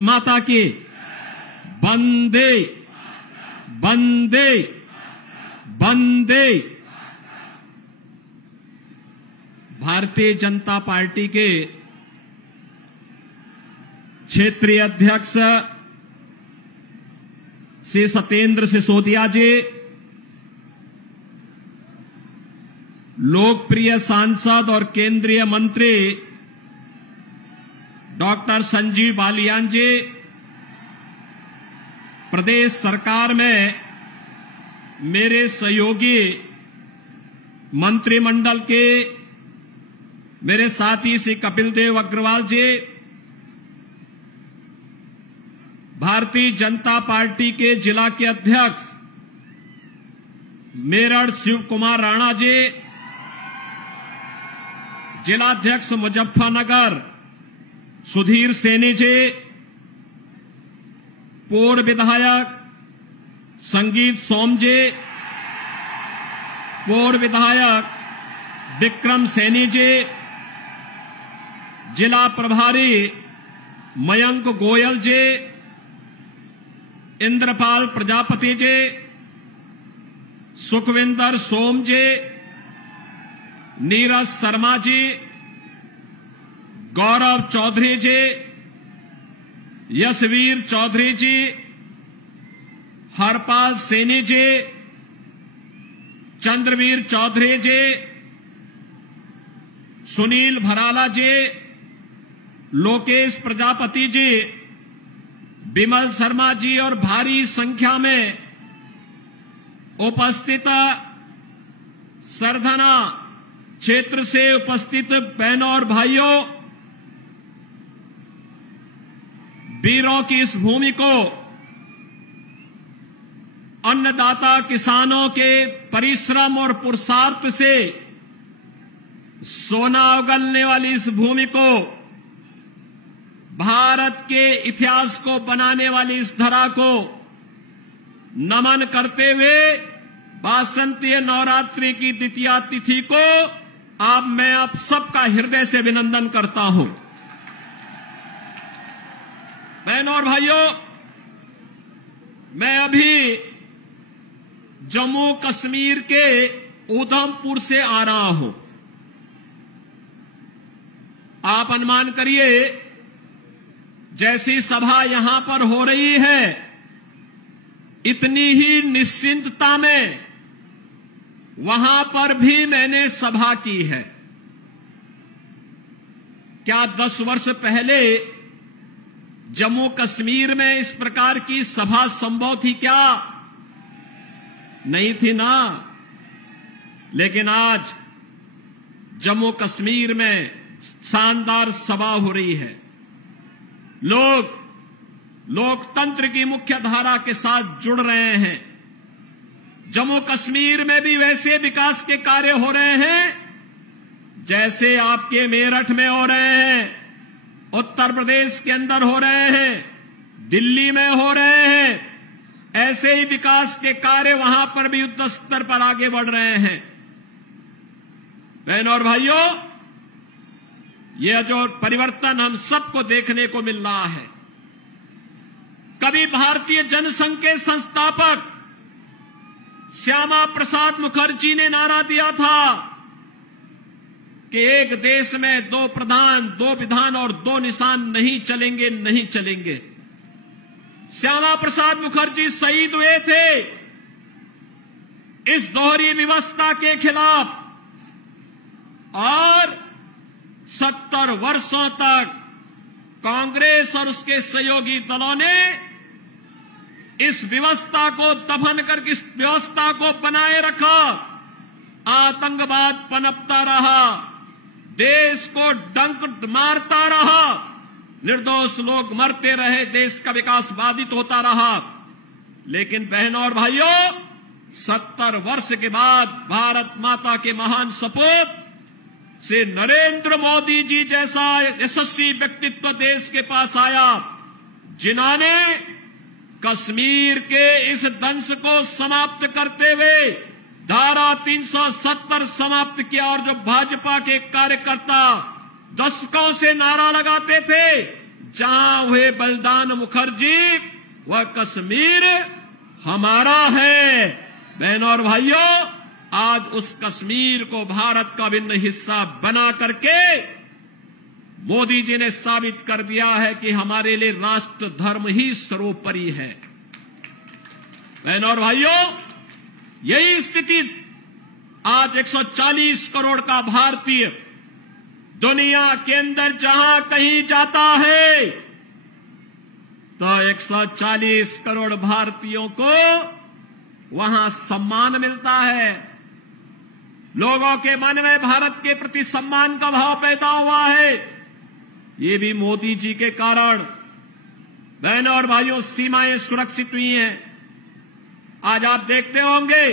माता की वंदे वंदे वंदे। भारतीय जनता पार्टी के क्षेत्रीय अध्यक्ष श्री सत्येंद्र सिसोदिया जी, लोकप्रिय सांसद और केंद्रीय मंत्री डॉक्टर संजीव बालियान जी, प्रदेश सरकार में मेरे सहयोगी मंत्रिमंडल के मेरे साथी श्री कपिल देव अग्रवाल जी, भारतीय जनता पार्टी के जिला के अध्यक्ष मेरठ शिव कुमार राणा जी, जिलाध्यक्ष मुजफ्फरनगर सुधीर सैनी जी, पूर्व विधायक संगीत सोम जी, पूर्व विधायक विक्रम सैनी जी, जिला प्रभारी मयंक गोयल जी, इंद्रपाल प्रजापति जी, सुखविंदर सोम जी, नीरज शर्मा जी, गौरव चौधरी जी, यशवीर चौधरी जी, हरपाल सैनी जी, चंद्रवीर चौधरी जी, सुनील भराला जी, लोकेश प्रजापति जी, विमल शर्मा जी और भारी संख्या में उपस्थित सरधना क्षेत्र से उपस्थित बहनों और भाइयों, वीरों की इस भूमि को अन्नदाता किसानों के परिश्रम और पुरुषार्थ से सोना उगलने वाली इस भूमि को, भारत के इतिहास को बनाने वाली इस धरा को नमन करते हुए वासंतीय नवरात्रि की द्वितीया तिथि को मैं आप सबका हृदय से अभिनंदन करता हूं। बहनों और भाइयों, मैं अभी जम्मू कश्मीर के उधमपुर से आ रहा हूं। आप अनुमान करिए, जैसी सभा यहां पर हो रही है, इतनी ही निश्चिंतता में वहां पर भी मैंने सभा की है। क्या 10 वर्ष पहले जम्मू कश्मीर में इस प्रकार की सभा संभव थी? क्या नहीं थी ना। लेकिन आज जम्मू कश्मीर में शानदार सभा हो रही है। लोग लोकतंत्र की मुख्य धारा के साथ जुड़ रहे हैं। जम्मू कश्मीर में भी वैसे विकास के कार्य हो रहे हैं जैसे आपके मेरठ में हो रहे हैं, उत्तर प्रदेश के अंदर हो रहे हैं, दिल्ली में हो रहे हैं। ऐसे ही विकास के कार्य वहां पर भी युद्ध स्तर पर आगे बढ़ रहे हैं। बहनों और भाइयों, यह जो परिवर्तन हम सबको देखने को मिल रहा है, कभी भारतीय जनसंघ के संस्थापक श्यामा प्रसाद मुखर्जी ने नारा दिया था कि एक देश में 2 प्रधान, 2 विधान और 2 निशान नहीं चलेंगे, नहीं चलेंगे। श्यामा प्रसाद मुखर्जी शहीद हुए थे इस दोहरी व्यवस्था के खिलाफ, और 70 वर्षों तक कांग्रेस और उसके सहयोगी दलों ने इस व्यवस्था को दफन करके इस व्यवस्था को बनाए रखा। आतंकवाद पनपता रहा, देश को डंक मारता रहा, निर्दोष लोग मरते रहे, देश का विकास बाधित होता रहा। लेकिन बहनों और भाइयों, 70 वर्ष के बाद भारत माता के महान सपूत से नरेंद्र मोदी जी जैसा यशस्वी व्यक्तित्व देश के पास आया, जिन्होंने कश्मीर के इस दंश को समाप्त करते हुए धारा 370 समाप्त किया। और जो भाजपा के कार्यकर्ता दशकों से नारा लगाते थे, जहां हुए बलिदान मुखर्जी, वह कश्मीर हमारा है। बहनों और भाइयों, आज उस कश्मीर को भारत का भिन्न हिस्सा बना करके मोदी जी ने साबित कर दिया है कि हमारे लिए राष्ट्र धर्म ही सर्वोपरि है। बहनों और भाइयों, यही स्थिति आज 140 करोड़ का भारतीय दुनिया के अंदर जहां कहीं जाता है तो 140 करोड़ भारतीयों को वहां सम्मान मिलता है। लोगों के मन में भारत के प्रति सम्मान का भाव पैदा हुआ है। ये भी मोदी जी के कारण। बहनों और भाइयों, सीमाएं सुरक्षित हुई हैं। आज आप देखते होंगे,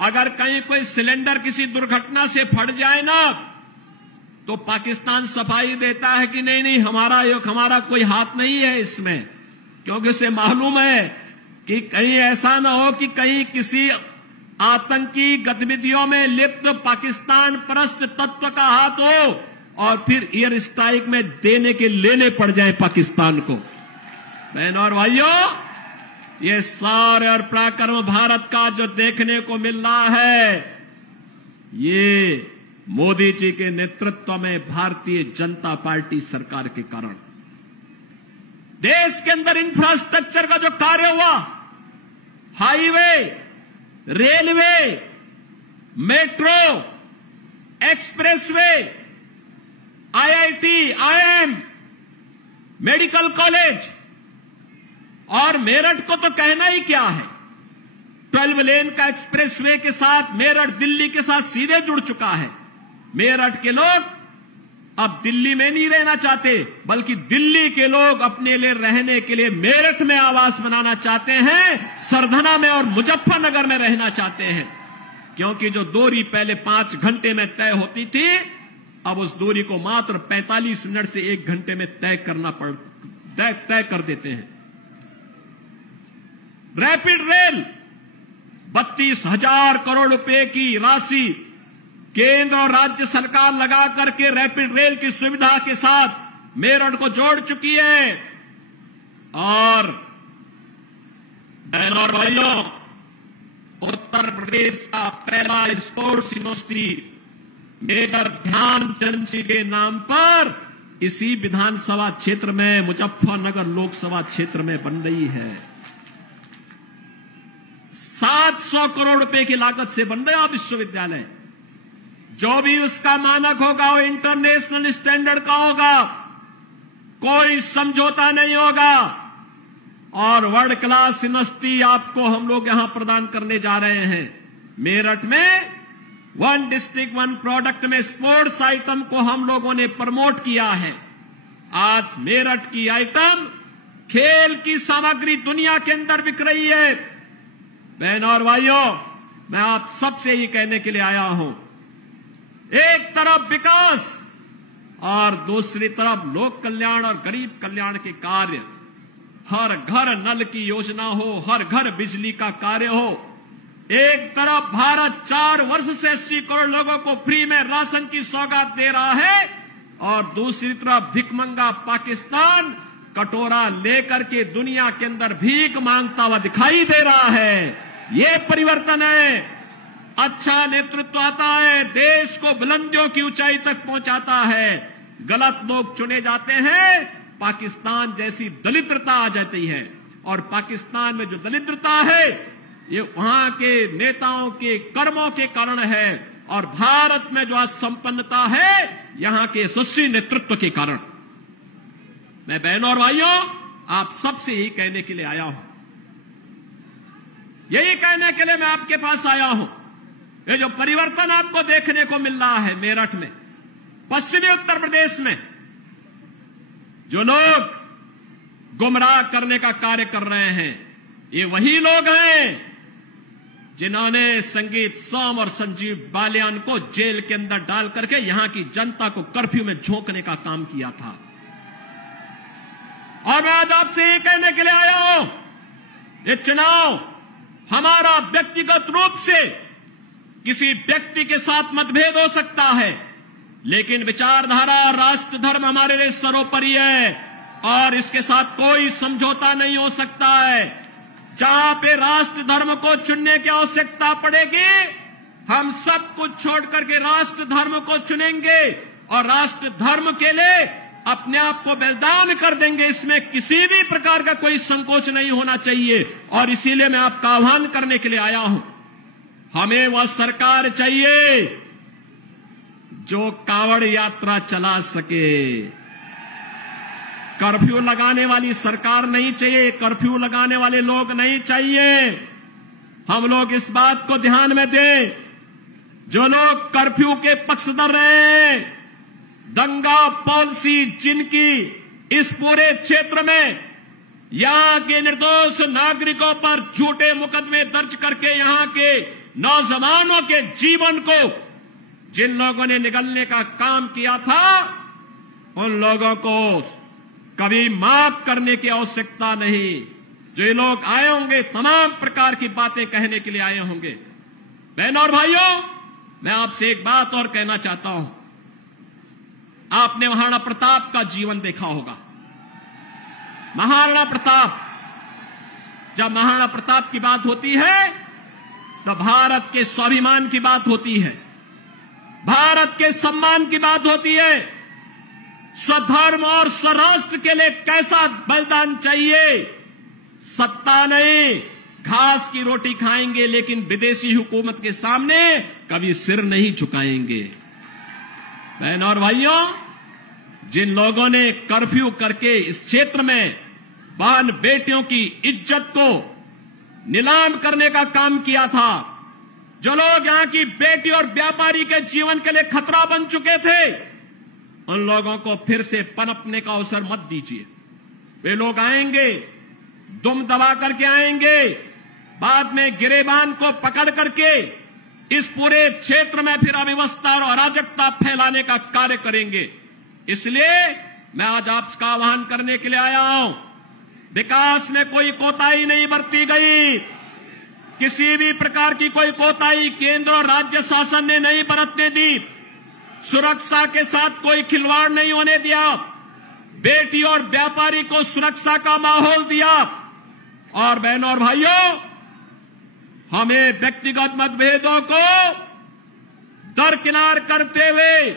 अगर कहीं कोई सिलेंडर किसी दुर्घटना से फट जाए ना, तो पाकिस्तान सफाई देता है कि नहीं नहीं, हमारा कोई हाथ नहीं है इसमें, क्योंकि उसे मालूम है कि कहीं ऐसा ना हो कि कहीं किसी आतंकी गतिविधियों में लिप्त पाकिस्तान परस्त तत्व का हाथ हो और फिर एयर स्ट्राइक में देने के लेने पड़ जाए पाकिस्तान को। बहनों और भाइयों, ये सारे और पराक्रम भारत का जो देखने को मिल रहा है, ये मोदी जी के नेतृत्व में भारतीय जनता पार्टी सरकार के कारण। देश के अंदर इंफ्रास्ट्रक्चर का जो कार्य हुआ, highway, railway, metro, expressway, IIT, IIM, medical college, और मेरठ को तो कहना ही क्या है। 12 लेन का एक्सप्रेसवे के साथ मेरठ दिल्ली के साथ सीधे जुड़ चुका है। मेरठ के लोग अब दिल्ली में नहीं रहना चाहते, बल्कि दिल्ली के लोग अपने लिए रहने के लिए मेरठ में आवास बनाना चाहते हैं, सरधना में और मुजफ्फरनगर में रहना चाहते हैं। क्योंकि जो दूरी पहले 5 घंटे में तय होती थी, अब उस दूरी को मात्र 45 मिनट से 1 घंटे में तय कर देते हैं। रैपिड रेल, 32,000 करोड़ रुपए की राशि केंद्र और राज्य सरकार लगा करके रैपिड रेल की सुविधा के साथ मेरठ को जोड़ चुकी है। और बहनों और भाइयों, उत्तर प्रदेश का पहला स्पोर्ट्स यूनिवर्सिटी मेजर ध्यानचंद जी के नाम पर इसी विधानसभा क्षेत्र में, मुजफ्फरनगर लोकसभा क्षेत्र में बन रही है। 700 करोड़ रुपए की लागत से बन रहा विश्वविद्यालय। जो भी उसका मानक होगा वो इंटरनेशनल स्टैंडर्ड का होगा, कोई समझौता नहीं होगा। और वर्ल्ड क्लास यूनिवर्सिटी आपको हम लोग यहां प्रदान करने जा रहे हैं। मेरठ में 1 डिस्ट्रिक्ट 1 प्रोडक्ट में स्पोर्ट्स आइटम को हम लोगों ने प्रमोट किया है। आज मेरठ की आइटम, खेल की सामग्री दुनिया के अंदर बिक रही है। बहनों और भाइयों, मैं आप सबसे ही कहने के लिए आया हूं, एक तरफ विकास और दूसरी तरफ लोक कल्याण और गरीब कल्याण के कार्य। हर घर नल की योजना हो, हर घर बिजली का कार्य हो। एक तरफ भारत 4 वर्ष से 80 करोड़ लोगों को फ्री में राशन की सौगात दे रहा है, और दूसरी तरफ भिखमंगा पाकिस्तान कटोरा लेकर के दुनिया के अंदर भीख मांगता हुआ दिखाई दे रहा है। ये परिवर्तन है। अच्छा नेतृत्व आता है, देश को बुलंदियों की ऊंचाई तक पहुंचाता है। गलत लोग चुने जाते हैं, पाकिस्तान जैसी दलिद्रता आ जाती है। और पाकिस्तान में जो दलिद्रता है, ये वहां के नेताओं के कर्मों के कारण है। और भारत में जो आज संपन्नता है, यहां के यशस्वी नेतृत्व के कारण। मैं बहनों और भाइयों, आप सबसे यही कहने के लिए आया हूं, यही कहने के लिए मैं आपके पास आया हूं। ये जो परिवर्तन आपको देखने को मिल रहा है मेरठ में, पश्चिमी उत्तर प्रदेश में, जो लोग गुमराह करने का कार्य कर रहे हैं, ये वही लोग हैं जिन्होंने संगीत सोम और संजीव बालियान को जेल के अंदर डाल करके यहां की जनता को कर्फ्यू में झोंकने का काम किया था। और मैं आज आपसे ये कहने के लिए आया हूं, ये चुनाव हमारा व्यक्तिगत रूप से किसी व्यक्ति के साथ मतभेद हो सकता है, लेकिन विचारधारा, राष्ट्र धर्म हमारे लिए सर्वोपरि है। और इसके साथ कोई समझौता नहीं हो सकता है। जहां पे राष्ट्र धर्म को चुनने की आवश्यकता पड़ेगी, हम सब कुछ छोड़ करके राष्ट्र धर्म को चुनेंगे और राष्ट्र धर्म के लिए अपने आप को बलिदान कर देंगे। इसमें किसी भी प्रकार का कोई संकोच नहीं होना चाहिए और इसीलिए मैं आपका आह्वान करने के लिए आया हूं। हमें वह सरकार चाहिए जो कांवड़ यात्रा चला सके। कर्फ्यू लगाने वाली सरकार नहीं चाहिए, कर्फ्यू लगाने वाले लोग नहीं चाहिए। हम लोग इस बात को ध्यान में दें, जो लोग कर्फ्यू के पक्षधर रहे, दंगा पॉलिसी जिनकी इस पूरे क्षेत्र में यहां के निर्दोष नागरिकों पर झूठे मुकदमे दर्ज करके यहां के नौजवानों के जीवन को जिन लोगों ने निगलने का काम किया था, उन लोगों को कभी माफ करने की आवश्यकता नहीं। जो ये लोग आए होंगे तमाम प्रकार की बातें कहने के लिए आए होंगे। बहनों और भाइयों, मैं आपसे एक बात और कहना चाहता हूं। आपने महाराणा प्रताप का जीवन देखा होगा। महाराणा प्रताप, जब महाराणा प्रताप की बात होती है तो भारत के स्वाभिमान की बात होती है, भारत के सम्मान की बात होती है। स्वधर्म और स्वराष्ट्र के लिए कैसा बलिदान चाहिए। सत्ता नहीं, घास की रोटी खाएंगे लेकिन विदेशी हुकूमत के सामने कभी सिर नहीं झुकाएंगे। बहनों और भाइयों, जिन लोगों ने कर्फ्यू करके इस क्षेत्र में बहन बेटियों की इज्जत को नीलाम करने का काम किया था, जो लोग यहां की बेटी और व्यापारी के जीवन के लिए खतरा बन चुके थे, उन लोगों को फिर से पनपने का अवसर मत दीजिए। वे लोग आएंगे, दुम दबा करके आएंगे, बाद में गिरेबान को पकड़ करके इस पूरे क्षेत्र में फिर अव्यवस्था और अराजकता फैलाने का कार्य करेंगे। इसलिए मैं आज आपका आह्वान करने के लिए आया हूं। विकास में कोई कोताही नहीं बरती गई, किसी भी प्रकार की कोई कोताही केंद्र और राज्य शासन ने नहीं बरतने दी। सुरक्षा के साथ कोई खिलवाड़ नहीं होने दिया, बेटी और व्यापारी को सुरक्षा का माहौल दिया। और बहनों और भाइयों, हमें व्यक्तिगत मतभेदों को दरकिनार करते हुए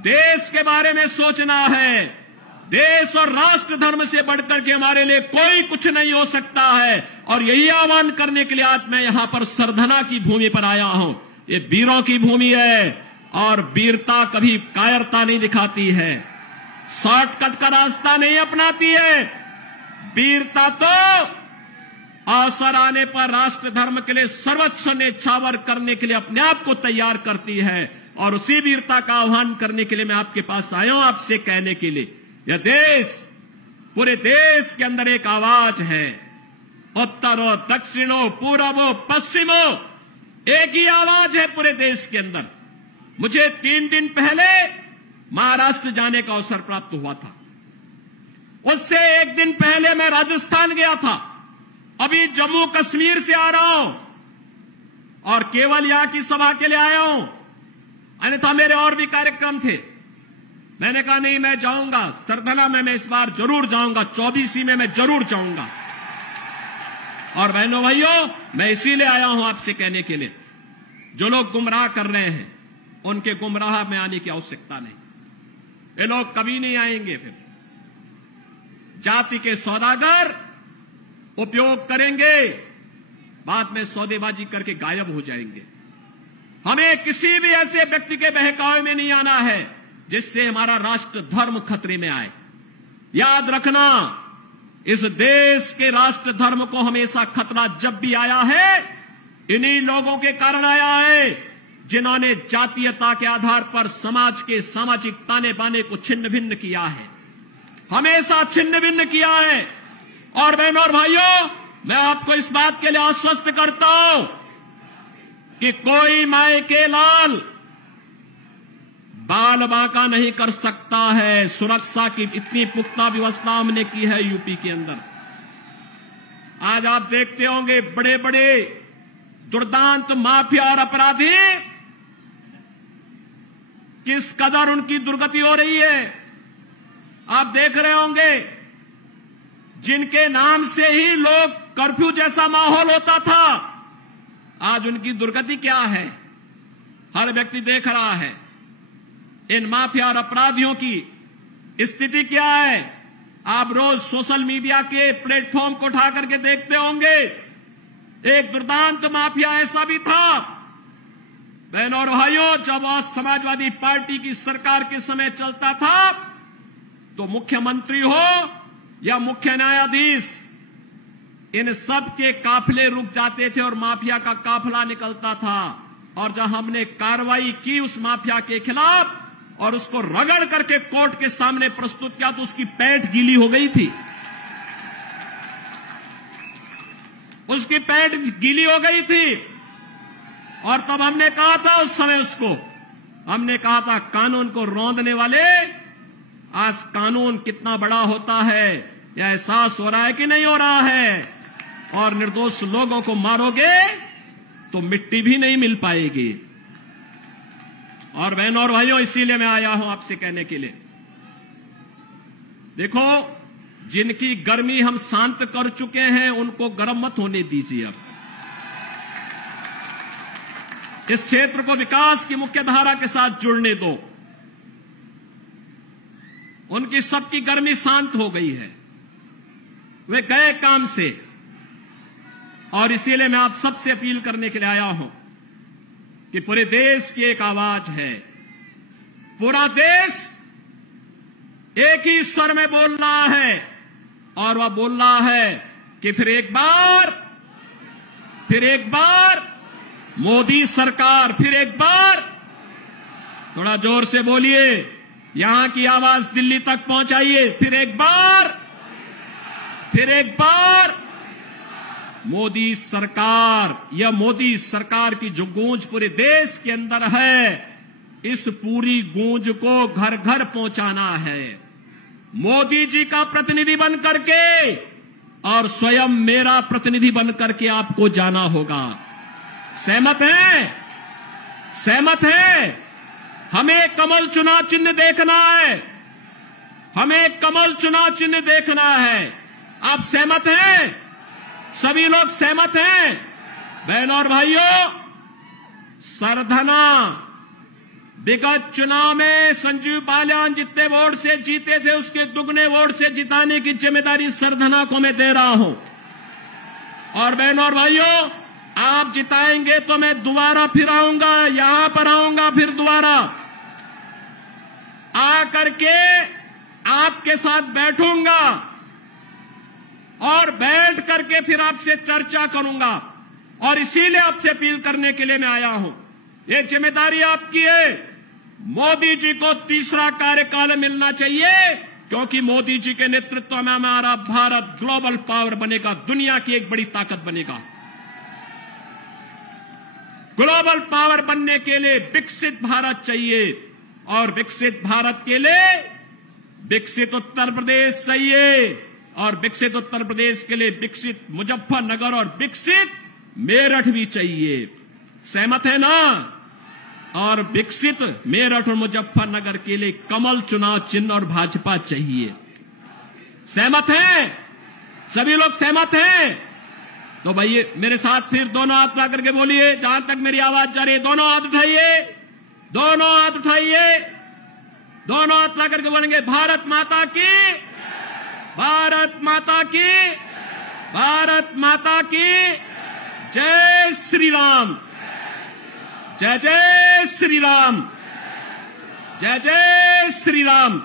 देश के बारे में सोचना है। देश और राष्ट्र धर्म से बढ़कर के हमारे लिए कोई कुछ नहीं हो सकता है। और यही आह्वान करने के लिए आज मैं यहां पर सरधना की भूमि पर आया हूं। ये वीरों की भूमि है और वीरता कभी कायरता नहीं दिखाती है, शॉर्टकट का रास्ता नहीं अपनाती है। वीरता तो अवसर आने पर राष्ट्र धर्म के लिए सर्वस्व न्यौछावर करने के लिए अपने आप को तैयार करती है। और उसी वीरता का आह्वान करने के लिए मैं आपके पास आया हूं, आपसे कहने के लिए, यह देश, पूरे देश के अंदर एक आवाज है। उत्तरो दक्षिणो पूर्वो पश्चिमो, एक ही आवाज है पूरे देश के अंदर। मुझे 3 दिन पहले महाराष्ट्र जाने का अवसर प्राप्त हुआ था। उससे 1 दिन पहले मैं राजस्थान गया था। अभी जम्मू कश्मीर से आ रहा हूं और केवल यहां की सभा के लिए आया हूं, अन्यथा मेरे और भी कार्यक्रम थे। मैंने कहा नहीं, मैं जाऊंगा सरधना में, मैं इस बार जरूर जाऊंगा, 24 में मैं जरूर जाऊंगा। और बहनों भाइयों, मैं इसीलिए आया हूं आपसे कहने के लिए, जो लोग गुमराह कर रहे हैं उनके गुमराह में आने की आवश्यकता नहीं। ये लोग कभी नहीं आएंगे। फिर जाति के सौदागर उपयोग करेंगे, बाद में सौदेबाजी करके गायब हो जाएंगे। हमें किसी भी ऐसे व्यक्ति के बहकावे में नहीं आना है जिससे हमारा राष्ट्र धर्म खतरे में आए। याद रखना, इस देश के राष्ट्र धर्म को हमेशा खतरा जब भी आया है, इन्हीं लोगों के कारण आया है, जिन्होंने जातीयता के आधार पर समाज के सामाजिक ताने बाने को छिन्न भिन्न किया है, हमेशा छिन्न भिन्न किया है। और बहनों और भाइयों, मैं आपको इस बात के लिए आश्वस्त करता हूं कि कोई माय के लाल बाल बांका नहीं कर सकता है। सुरक्षा की इतनी पुख्ता व्यवस्था हमने की है यूपी के अंदर। आज आप देखते होंगे बड़े बड़े दुर्दांत माफिया और अपराधी किस कदर उनकी दुर्गति हो रही है। आप देख रहे होंगे जिनके नाम से ही लोग कर्फ्यू जैसा माहौल होता था, आज उनकी दुर्गति क्या है हर व्यक्ति देख रहा है। इन माफिया और अपराधियों की स्थिति क्या है आप रोज सोशल मीडिया के प्लेटफॉर्म को उठा करके देखते होंगे। एक दुर्दांत माफिया ऐसा भी था बहनों और भाइयों, जब आज समाजवादी पार्टी की सरकार के समय चलता था तो मुख्यमंत्री हो या मुख्य न्यायाधीश, इन सब के काफिले रुक जाते थे और माफिया का काफिला निकलता था। और जब हमने कार्रवाई की उस माफिया के खिलाफ और उसको रगड़ करके कोर्ट के सामने प्रस्तुत किया तो उसकी पैंट गीली हो गई थी, उसकी पैंट गीली हो गई थी। और तब हमने कहा था उस समय उसको, हमने कहा था कानून को रौंदने वाले, आज कानून कितना बड़ा होता है यह एहसास हो रहा है कि नहीं हो रहा है। और निर्दोष लोगों को मारोगे तो मिट्टी भी नहीं मिल पाएगी। और बहनों और भाइयों, इसीलिए मैं आया हूं आपसे कहने के लिए, देखो जिनकी गर्मी हम शांत कर चुके हैं उनको गर्म मत होने दीजिए। अब इस क्षेत्र को विकास की मुख्य धारा के साथ जुड़ने दो। उनकी सबकी गर्मी शांत हो गई है, वे गए काम से। और इसीलिए मैं आप सबसे अपील करने के लिए आया हूं कि पूरे देश की एक आवाज है, पूरा देश एक ही स्वर में बोल रहा है और वह बोल रहा है कि फिर एक बार मोदी सरकार, फिर एक बार, थोड़ा जोर से बोलिए, यहां की आवाज दिल्ली तक पहुंचाइए, फिर एक बार मोदी सरकार। यह मोदी सरकार की जो गूंज पूरे देश के अंदर है, इस पूरी गूंज को घर घर पहुंचाना है। मोदी जी का प्रतिनिधि बन करके और स्वयं मेरा प्रतिनिधि बन करके आपको जाना होगा। सहमत हैं? सहमत हैं? हमें कमल चुनाव चिन्ह देखना है, हमें कमल चुनाव चिन्ह देखना है। आप सहमत हैं? सभी लोग सहमत हैं? बहनों और भाइयों, सरधना विगत चुनाव में संजीव बालियान जितने वोट से जीते थे उसके दुगने वोट से जिताने की जिम्मेदारी सरधना को मैं दे रहा हूं। और बहनों और भाइयों, आप जिताएंगे तो मैं दोबारा फिर आऊंगा, यहां पर आऊंगा, फिर दोबारा आकर के आपके साथ बैठूंगा और बैठ करके फिर आपसे चर्चा करूंगा। और इसीलिए आपसे अपील करने के लिए मैं आया हूं। ये जिम्मेदारी आपकी है। मोदी जी को तीसरा कार्यकाल मिलना चाहिए, क्योंकि मोदी जी के नेतृत्व में हमारा भारत ग्लोबल पावर बनेगा, दुनिया की एक बड़ी ताकत बनेगा। ग्लोबल पावर बनने के लिए विकसित भारत चाहिए, और विकसित भारत के लिए विकसित उत्तर प्रदेश चाहिए, और विकसित उत्तर प्रदेश के लिए विकसित मुजफ्फरनगर और विकसित मेरठ भी चाहिए। सहमत है ना? और विकसित मेरठ और मुजफ्फरनगर के लिए कमल चुनाव चिन्ह और भाजपा चाहिए। सहमत हैं? सभी लोग सहमत हैं? तो भाई मेरे साथ फिर दोनों हाथ ला करके बोलिए, जहां तक मेरी आवाज जा रही है, दोनों हाथ उठाइए, दोनों हाथ उठाइए, दोनों हाथ ला करके बोलेंगे, भारत माता की, भारत माता की, भारत माता की जय श्री राम, जय जय श्री राम, जय जय श्री राम।